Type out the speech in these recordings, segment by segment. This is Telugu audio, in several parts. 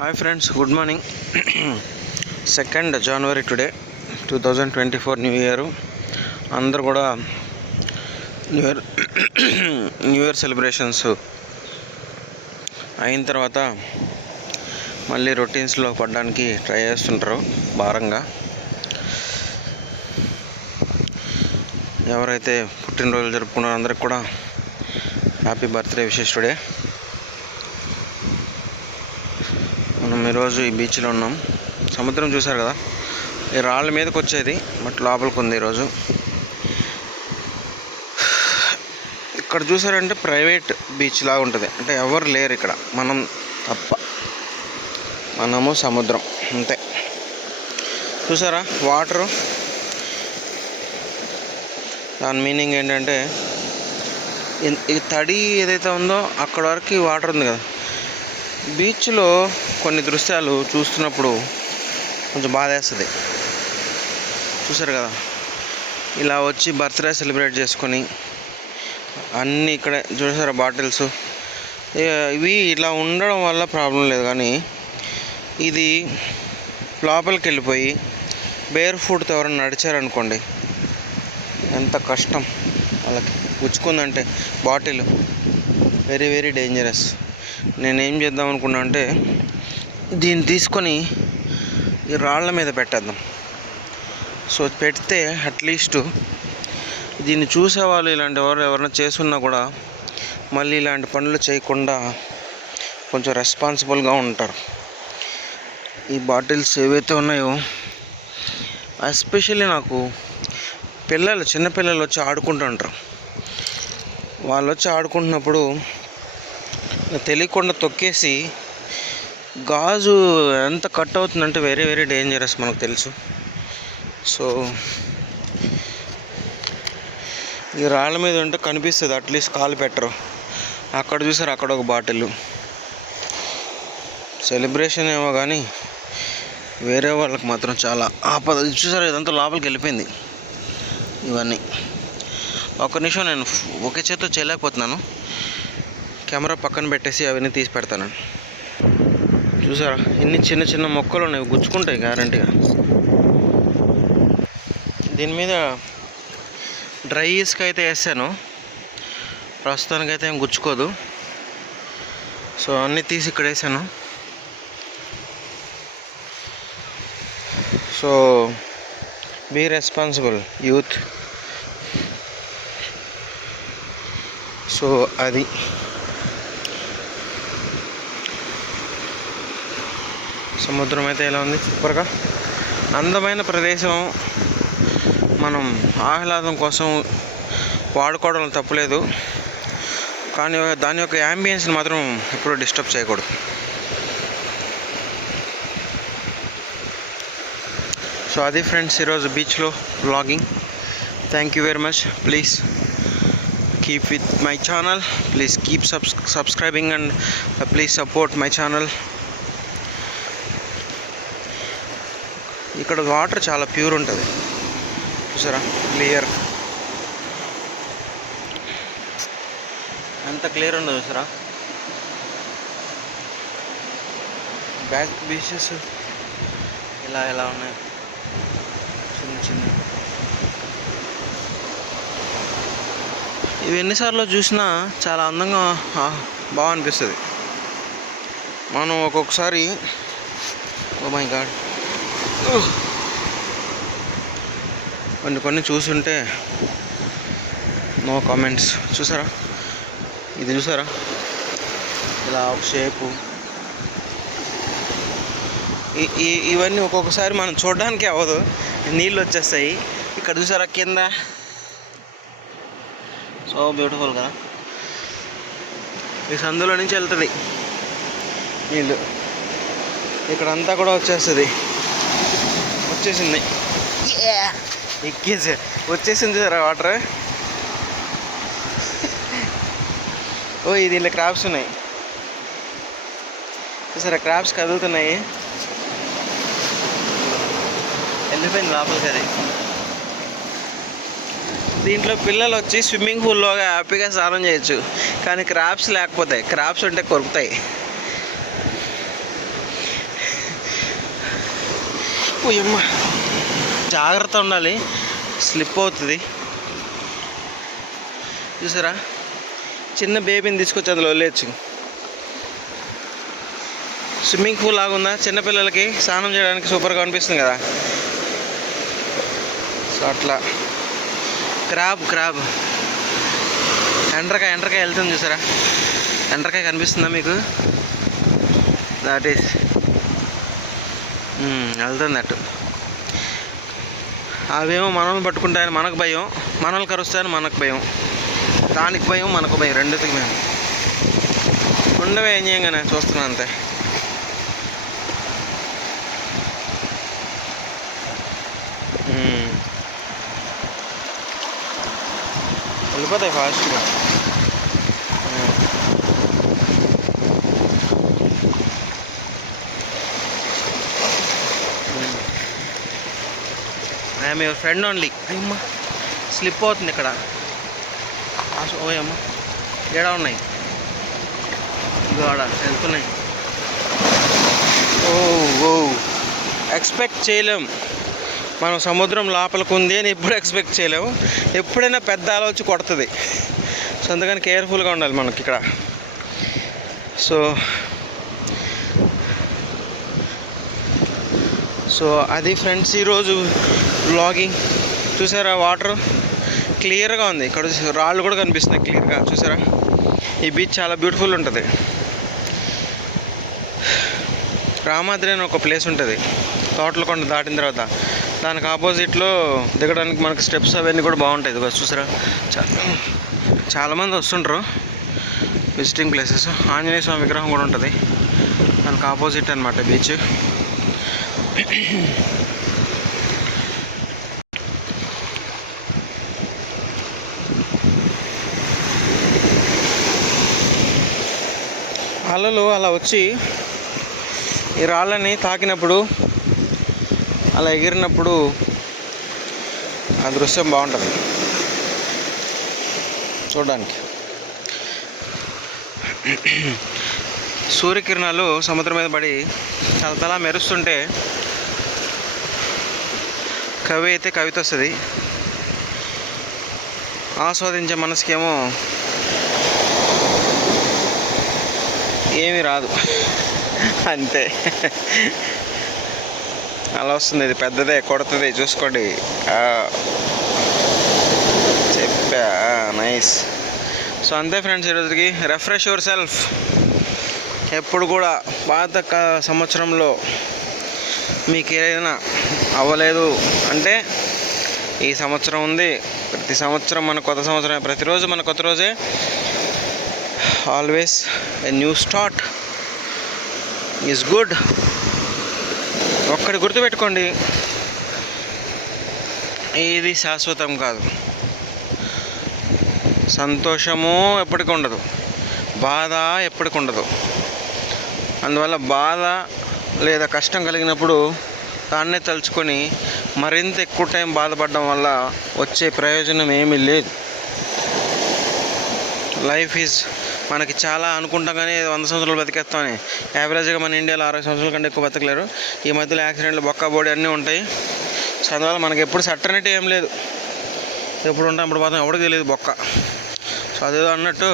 Hi friends good morning second January today two thousand twenty four new year అందరు కూడా new year new year celebrations అయిన తర్వాత మళ్ళీ రొటీన్స్లో పడడానికి ట్రై చేస్తుంటారు భారంగా. ఎవరైతే పుట్టినరోజులు జరుపుకున్నారో అందరికి కూడా హ్యాపీ బర్త్డే విశేష్ టుడే మనం ఈరోజు ఈ బీచ్లో ఉన్నాం. సముద్రం చూసారు కదా? ఈ రాళ్ళ మీదకి వచ్చేది బట్ లోపలికి ఉంది ఈరోజు ఇక్కడ చూసారంటే ప్రైవేట్ బీచ్ లాగా ఉంటుంది. అంటే ఎవరు లేరు ఇక్కడ. మనం తప్ప. మనము సముద్రం. అంతే. చూసారా వాటరు. దాని మీనింగ్ ఏంటంటే ఈ తడి ఏదైతే ఉందో అక్కడ వరకు వాటర్ ఉంది కదా? బీచ్లో కొన్ని దృశ్యాలు చూస్తున్నప్పుడు కొంచెం బాధేస్తుంది. చూసారు కదా? ఇలా వచ్చి బర్త్డే సెలబ్రేట్ చేసుకొని అన్నీ ఇక్కడ చూసారా బాటిల్స్? ఇవి ఇలా ఉండడం వల్ల ప్రాబ్లం లేదు కానీ ఇది లోపలికి వెళ్ళిపోయి బేర్ ఫుడ్తో ఎవరైనా నడిచారనుకోండి ఎంత కష్టం వాళ్ళకి. గుచ్చుకుందంటే బాటిల్. Very very dangerous. నేనేం చేద్దాం అనుకున్నా అంటే దీన్ని తీసుకొని ఈ రాళ్ళ మీద పెట్టేద్దాం. సో పెడితే అట్లీస్ట్ దీన్ని చూసేవాళ్ళు ఇలాంటి వారు ఎవరైనా చేసున్నా కూడా మళ్ళీ ఇలాంటి పనులు చేయకుండా కొంచెం రెస్పాన్సిబుల్గా ఉంటారు. ఈ బాటిల్స్ ఏవైతే ఉన్నాయో ఎస్పెషల్లీ నాకు పిల్లలు చిన్నపిల్లలు వచ్చి ఆడుకుంటుంటారు. వాళ్ళు వచ్చి ఆడుకుంటున్నప్పుడు తెలియకుండా తొక్కేసి గాజు ఎంత కట్ అవుతుందంటే వెరీ వెరీ డేంజరస్ మనకు తెలుసు. సో ఈ రాళ్ళ మీద ఉంటే కనిపిస్తుంది అట్లీస్ట్ కాలు పెట్టరు. అక్కడ చూసారు అక్కడ ఒక బాటిల్. సెలబ్రేషన్ ఏమో కానీ వేరే వాళ్ళకి మాత్రం చాలా ఆపద. చూసారు ఇదంతా లోపలికి వెళ్ళిపోయింది ఇవన్నీ. ఒక నిమిషం నేను ఒకే చేత్తో చేయలేకపోతున్నాను. కెమెరా పక్కన పెట్టేసి అవన్నీ తీసి పెడతాను. చూసారా? ఇన్ని చిన్న చిన్న మొక్కలు ఉన్నాయి. గుచ్చుకుంటాయి గ్యారంటీగా దీని మీద డ్రై ఇసుక అయితే వేసాను. ప్రస్తుతానికైతే ఏం గుచ్చుకోదు. సో అన్నీ తీసి ఇక్కడ వేసాను. So be responsible youth so అది. సముద్రం అయితే ఎలా ఉంది? సూపర్గా. అందమైన ప్రదేశం. మనం ఆహ్లాదం కోసం వాడుకోవడం తప్పులేదు. కానీ దాని యొక్క యాంబియన్స్ని మాత్రం ఎప్పుడూ డిస్టర్బ్ చేయకూడదు. సో అది ఫ్రెండ్స్ ఈరోజు బీచ్లో vlogging thank you very much please keep with my channel please keep subs subscribing and please support my channel ఇక్కడ వాటర్ చాలా ప్యూర్ ఉంటుంది. చూసారా? క్లియర్ ఎంత క్లియర్ ఉండదు చూసారా? బ్యాక్ బీచెస్ ఇలా ఎలా ఉన్నాయి. చిన్న చిన్న. ఇవి ఎన్నిసార్లు చూసినా చాలా అందంగా బాగా అనిపిస్తుంది. మనం ఒక్కొక్కసారి ఓ మై గాడ్ కొన్ని కొన్ని చూసుంటే నో కామెంట్స్ చూసారా? ఇది చూసారా? ఇలా ఒక షేపు ఇవన్నీ ఒక్కొక్కసారి మనం చూడడానికి అవ్వదు. నీళ్ళు వచ్చేస్తాయి. ఇక్కడ చూసారా కింద? సో బ్యూటిఫుల్ కదా. ఈ సందులో నుంచి వెళ్తుంది నీళ్ళు. ఇక్కడంతా కూడా వచ్చేస్తుంది. వచ్చేసింది. ఎక్కేసి వచ్చేసింది చూసారా వాటర్. ఓ దీనిలో క్రాబ్స్ ఉన్నాయి. చూసారా క్రాబ్స్ కదులుతున్నాయి. వెళ్ళిపోయింది లోపలికి అది. దీంట్లో పిల్లలు వచ్చి స్విమ్మింగ్ పూల్లో హ్యాపీగా స్నానం చేయొచ్చు. కానీ క్రాబ్స్ లేకపోతే క్రాబ్స్ ఉంటే కొరుకుతాయి. అమ్మ జాగ్రత్త ఉండాలి. స్లిప్ అవుతుంది. చూసారా? చిన్న బేబీని తీసుకొచ్చి అందులో వదిలేయచ్చు. స్విమ్మింగ్ పూల్ లాగుందా చిన్నపిల్లలకి స్నానం చేయడానికి సూపర్గా అనిపిస్తుంది కదా. సో అట్లా. క్రాబ్ క్రాబ్ ఎండ్రకాయ ఎండ్రకాయ వెళ్తుంది చూసారా? ఎండ్రకాయ కనిపిస్తుందా మీకు? దాట్ ఈస్ వెళ్తుంది అటు. అవేమో మనల్ని పట్టుకుంటాయని మనకు భయం మనల్ని కరుస్తాయని మనకు భయం. దానికి భయం మనకు భయం రెండుకి భయం. ఉండవే ఏం చేయంగానే చూస్తున్నాను అంతే. వెళ్ళిపోతాయి ఫాస్ట్గా ఐఎమ్ యువర్ ఫ్రెండ్ ఓన్లీ అయ్యమ్మ. స్లిప్ అవుతుంది ఇక్కడ. ఓయమ్మ ఏడా ఉన్నాయి? ఆడ వెళ్తున్నాయి. ఓ ఓ. ఎక్స్పెక్ట్ చేయలేం. మనం సముద్రం లోపలికి ఉంది అని ఎప్పుడు ఎక్స్పెక్ట్ చేయలేము. ఎప్పుడైనా పెద్ద వచ్చి కొడుతుంది. సో అందుకని కేర్ఫుల్గా ఉండాలి మనకి ఇక్కడ. సో సో అది ఫ్రెండ్స్ ఈరోజు బ్లాగింగ్ చూసారా వాటర్? క్లియర్గా ఉంది. ఇక్కడ రాళ్ళు కూడా కనిపిస్తున్నాయి క్లియర్గా. చూసారా? ఈ బీచ్ చాలా బ్యూటిఫుల్ ఉంటుంది. రామాద్రి అని ఒక ప్లేస్ ఉంటుంది. తోటలకొండ దాటిన తర్వాత. దానికి ఆపోజిట్లో దిగడానికి మనకి స్టెప్స్ అవన్నీ కూడా బాగుంటాయి. చూసారా? చాలా చాలామంది వస్తుంటారు. Visiting places. ఆంజనేయ స్వామి విగ్రహం కూడా ఉంటుంది. దానికి ఆపోజిట్ అనమాట బీచ్. అలలు అలా వచ్చి ఈ రాళ్ళని తాకినప్పుడు అలా ఎగిరినప్పుడు ఆ దృశ్యం బాగుంటుంది. చూడడానికి. సూర్యకిరణాలు సముద్రం మీద పడి చాలా తలా మెరుస్తుంటే కవి అయితే కవిత వస్తుంది. ఆస్వాదించే మనసుకేమో ఏమీ రాదు. అంతే. అలా వస్తుంది. ఇది పెద్దదే కొడుతుంది. చూసుకోండి. చెప్పా. నైస్. సో అంతే ఫ్రెండ్స్ ఈరోజుకి. రిఫ్రెష్ యువర్ సెల్ఫ్ ఎప్పుడు కూడా పాత సంవత్సరంలో మీకు ఏదైనా అవ్వలేదు అంటే ఈ సంవత్సరం ఉంది. ప్రతి సంవత్సరం మన కొత్త సంవత్సరం ప్రతిరోజు మన కొత్త రోజే. Always a new start is good ఒక్కటి గుర్తుపెట్టుకోండి. ఏది శాశ్వతం కాదు. సంతోషము ఎప్పటికి ఉండదు. బాధ ఎప్పటికి ఉండదు. అందువల్ల బాధ లేదా కష్టం కలిగినప్పుడు దాన్నే తలుచుకొని మరింత ఎక్కువ టైం బాధపడడం వల్ల వచ్చే ప్రయోజనం ఏమీ లేదు. లైఫ్ ఈజ్ మనకి చాలా అనుకుంటాం కానీ వంద సంవత్సరాలు బతికేస్తామని యావరేజ్గా మన ఇండియాలో అరవై సంవత్సరాల కంటే ఎక్కువ బతకలేరు. ఈ మధ్యలో యాక్సిడెంట్లు బొక్క బోడి అన్నీ ఉంటాయి. సో అందువల్ల మనకి ఎప్పుడు సట్టనట్టు ఏం లేదు. ఎప్పుడు ఉంటాం ఇప్పుడు పోతాం ఎవడికి తెలియదు బొక్క. సో అదేదో అన్నట్టు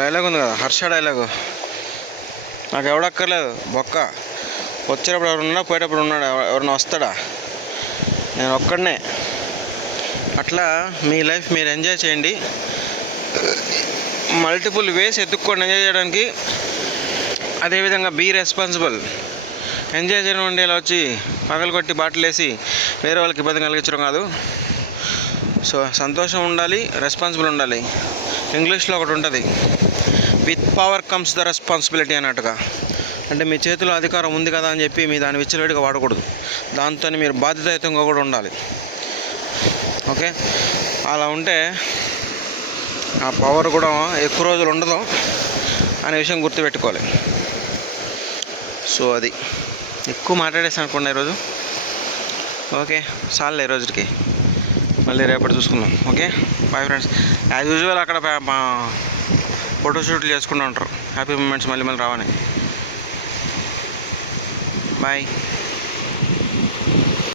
డైలాగ్ ఉంది కదా హర్ష డైలాగు నాకు ఎవడక్కర్లేదు బొక్క. వచ్చేటప్పుడు ఎవరున్నా పోయేటప్పుడు ఉన్నాడు ఎవరైనా వస్తాడా? నేను ఒక్కడనే. అట్లా మీ లైఫ్ మీరు ఎంజాయ్ చేయండి. మల్టిపుల్ వేస్ ఎత్తుక్కొని ఎంజాయ్ చేయడానికి అదేవిధంగా బీ రెస్పాన్సిబుల్. ఎంజాయ్ చేయడం అంటే ఇలా వచ్చి పగలు కొట్టి బాటిల్ వేసి వేరే వాళ్ళకి ఇబ్బంది కలిగించడం కాదు. సో సంతోషం ఉండాలి రెస్పాన్సిబుల్ ఉండాలి. ఇంగ్లీష్లో ఒకటి ఉంటుంది with power comes the responsibility అన్నట్టుగా. అంటే మీ చేతిలో అధికారం ఉంది కదా అని చెప్పి మీ దాన్ని విచ్చలవిడిగా వాడకూడదు. దాంతో మీరు బాధ్యతాయుతంగా కూడా ఉండాలి. ఓకే? అలా ఉంటే ఆ పవర్ కూడా ఎక్కువ రోజులు ఉండదు అనే విషయం గుర్తుపెట్టుకోవాలి. సో అది. ఎక్కువ మాట్లాడేసాను అనుకోండి ఈరోజు ఓకే చాలే ఈ రోజుకి. మళ్ళీ రేపటి చూసుకుందాం. Okay bye friends. As usual అక్కడ ఫోటోషూట్లు చేసుకుంటూ ఉంటారు. హ్యాపీ మూమెంట్స్ మళ్ళీ మళ్ళీ రావని. బాయ్